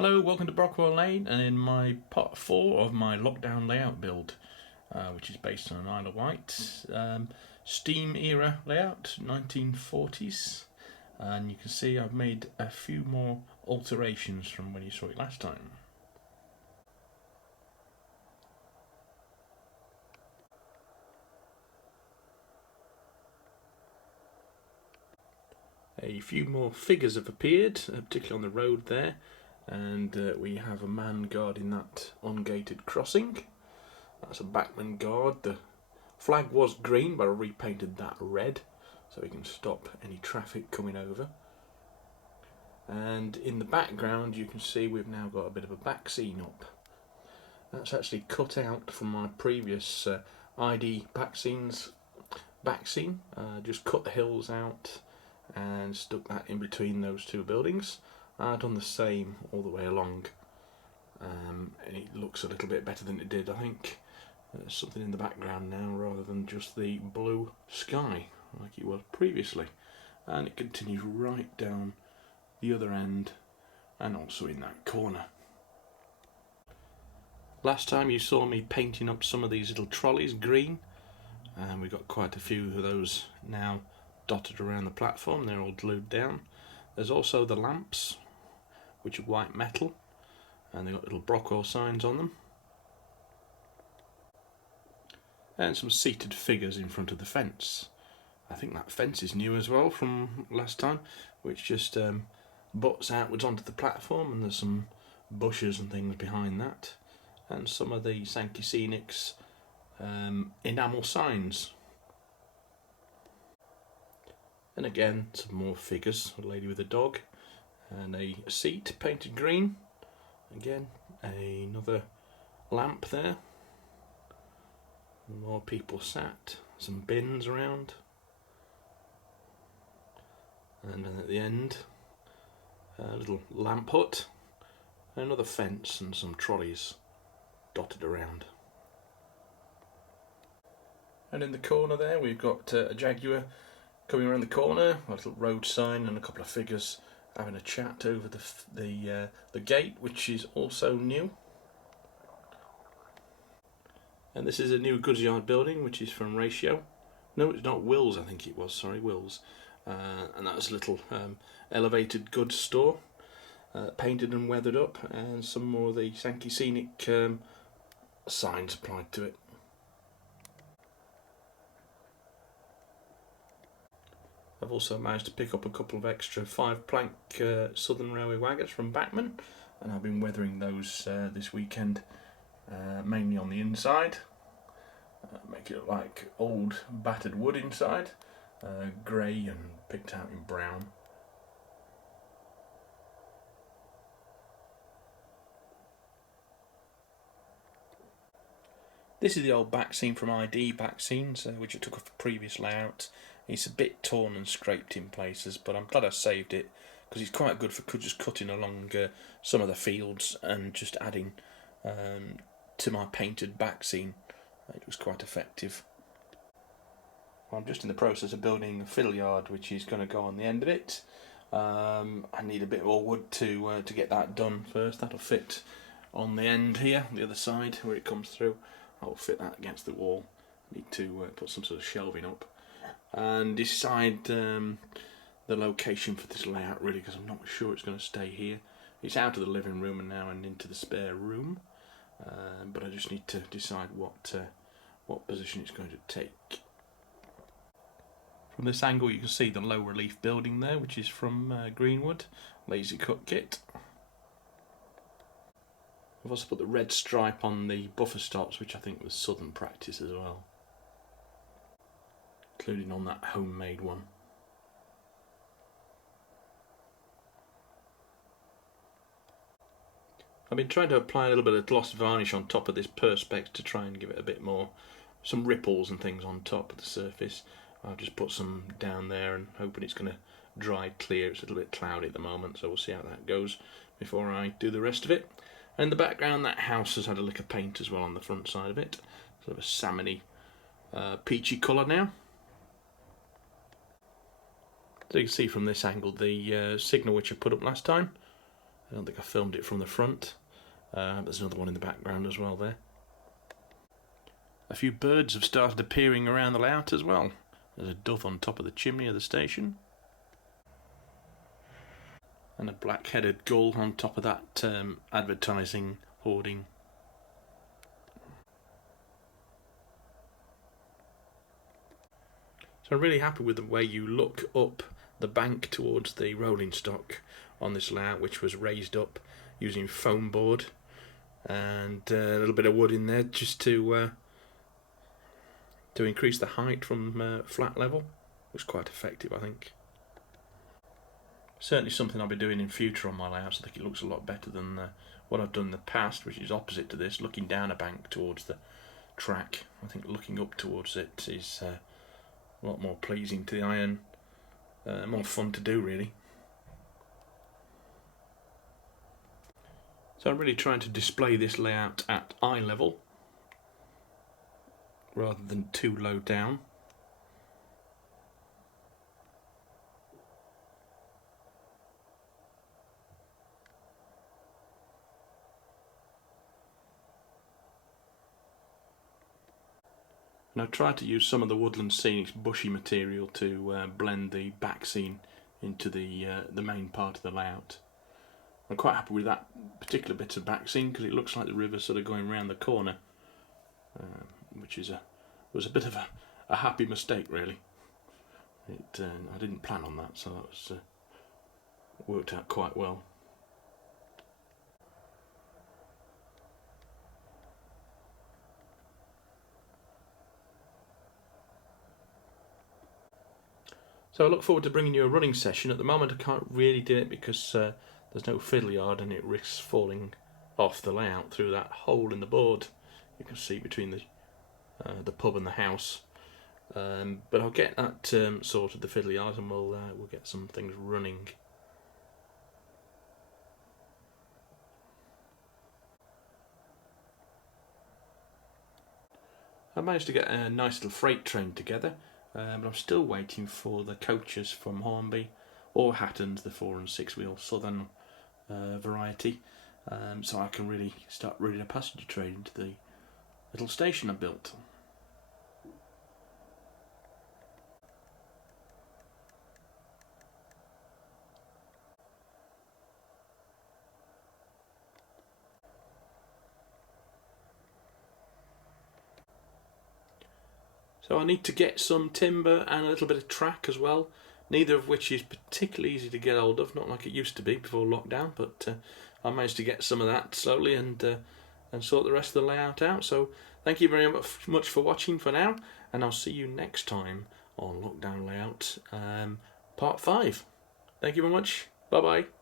Hello, welcome to Brockwell Lane, and in my part 4 of my lockdown layout build, which is based on an Isle of Wight steam era layout, 1940s, and you can see I've made a few more alterations from when you saw it last time. A few more figures have appeared, particularly on the road there, and we have a man guarding that ungated crossing. That's a backman guard. The flag was green, but I repainted that red so we can stop any traffic coming over. And in the background you can see we've now got a bit of a back scene up. That's actually cut out from my previous ID backscenes backscene. Just cut the hills out and stuck that in between those two buildings. I've done the same all the way along, and it looks a little bit better than it did. I think there's something in the background now rather than just the blue sky like it was previously, and it continues right down the other end and also in that corner. Last time you saw me painting up some of these little trolleys green, and we've got quite a few of those now dotted around the platform. They're all glued down. There's also the lamps, which are white metal, and they've got little Brockwell signs on them, and some seated figures in front of the fence. I think that fence is new as well from last time, which just butts outwards onto the platform, and there's some bushes and things behind that, and some of the Sankey Scenics enamel signs. And again, some more figures, a lady with a dog, and a seat painted green. Again, another lamp there. More people sat, some bins around. And then at the end, a little lamp hut, another fence and some trolleys dotted around. And in the corner there we've got a Jaguar coming around the corner, a little road sign and a couple of figures having a chat over the gate, which is also new. And this is a new goods yard building, which is from Ratio. No, it's not Wills, I think it was, sorry, Wills. And that was a little elevated goods store, painted and weathered up, and some more of the Sankey Scenic signs applied to it. I've also managed to pick up a couple of extra 5-plank Southern Railway wagons from Bachmann, and I've been weathering those this weekend, mainly on the inside. Make it look like old battered wood inside, grey and picked out in brown. This is the old back scene from ID backscenes, which I took off a previous layout. It's a bit torn and scraped in places, but I'm glad I saved it because it's quite good for just cutting along some of the fields and just adding to my painted back scene. It was quite effective. Well, I'm just in the process of building a fiddle yard, which is going to go on the end of it. I need a bit more wood to get that done first. That'll fit on the end here, the other side where it comes through. I'll fit that against the wall. I need to put some sort of shelving up and decide the location for this layout, really, because I'm not sure it's going to stay here. It's out of the living room and now and into the spare room, but I just need to decide what position it's going to take. From this angle you can see the low relief building there, which is from Greenwood, laser cut kit. I've also put the red stripe on the buffer stops, which I think was Southern practice as well, including on that homemade one. I've been trying to apply a little bit of gloss varnish on top of this perspex to try and give it a bit more, some ripples and things on top of the surface. I've just put some down there and hoping it's going to dry clear. It's a little bit cloudy at the moment, so we'll see how that goes before I do the rest of it. And in the background, that house has had a lick of paint as well on the front side of it, sort of a salmony, peachy colour now. So you can see from this angle the signal which I put up last time, I don't think I filmed it from the front. There's another one in the background as well there. A few birds have started appearing around the layout as well. There's a dove on top of the chimney of the station. And a black-headed gull on top of that advertising hoarding. So I'm really happy with the way you look up the bank towards the rolling stock on this layout, which was raised up using foam board and a little bit of wood in there just to increase the height from flat level. It was quite effective, I think. Certainly something I'll be doing in future on my layouts. I think it looks a lot better than what I've done in the past, which is opposite to this, looking down a bank towards the track. I think looking up towards it is a lot more pleasing to the eye and more fun to do, really. So I'm really trying to display this layout at eye level rather than too low down. And I've tried to use some of the Woodland Scenics bushy material to blend the back scene into the main part of the layout. I'm quite happy with that particular bit of back scene because it looks like the river sort of going round the corner, which was a bit of a happy mistake, really. I didn't plan on that, so that was worked out quite well. So I look forward to bringing you a running session. At the moment I can't really do it because there's no fiddle yard and it risks falling off the layout through that hole in the board you can see between the pub and the house. But I'll get that sorted, the fiddle yard, and we'll get some things running. I managed to get a nice little freight train together, but I'm still waiting for the coaches from Hornby or Hatton's, the 4 and 6 wheel southern variety, so I can really start running a passenger train into the little station I built. So I need to get some timber and a little bit of track as well, neither of which is particularly easy to get hold of, not like it used to be before lockdown, but I managed to get some of that slowly and sort the rest of the layout out. So thank you very much for watching for now, and I'll see you next time on Lockdown Layout Part 5. Thank you very much. Bye bye.